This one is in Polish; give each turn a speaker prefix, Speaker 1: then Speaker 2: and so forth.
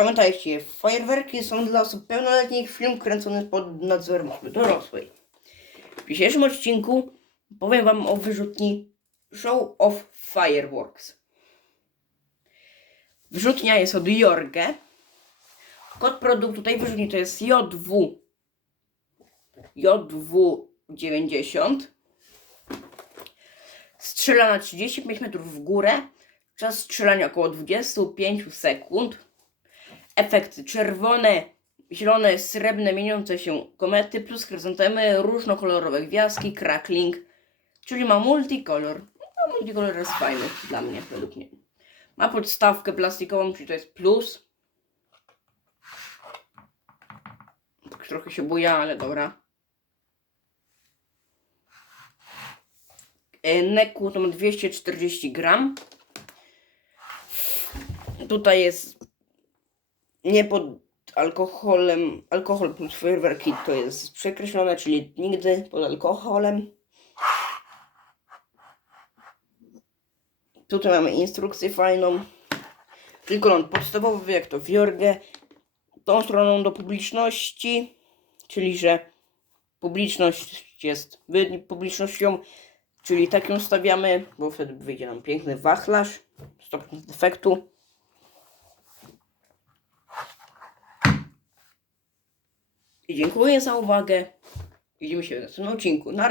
Speaker 1: Pamiętajcie, fajerwerki są dla osób pełnoletnich, film kręcony pod nadzorem osoby dorosłej. W dzisiejszym odcinku powiem Wam o wyrzutni Show of Fireworks. Wyrzutnia jest od Jorge. Kod produktu tej wyrzutni to jest JW JW90. Strzela na 35 metrów w górę. Czas strzelania około 25 sekund. Efekty czerwone, zielone, srebrne, mieniące się komety plus chryzantemy, różnokolorowe gwiazdki, crackling, czyli ma multikolor. No, multikolor jest fajny dla mnie, według mnie. Ma podstawkę plastikową, czyli to jest plus. Tak Trochę się buja, ale dobra. E, Neku to ma 240 gram. Tutaj jest nie pod alkoholem, alkohol plus fajerwerki to jest przekreślone, czyli nigdy pod alkoholem. Tutaj mamy instrukcję fajną. Wygląd podstawowy, jak to w Jorge. Tą stroną do publiczności, czyli że publiczność jest publicznością, czyli tak ją stawiamy, bo wtedy wyjdzie nam piękny wachlarz, 100% efektu. Dziękuję za uwagę. Widzimy się w następnym odcinku. Na